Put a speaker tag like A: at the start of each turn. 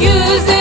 A: güzel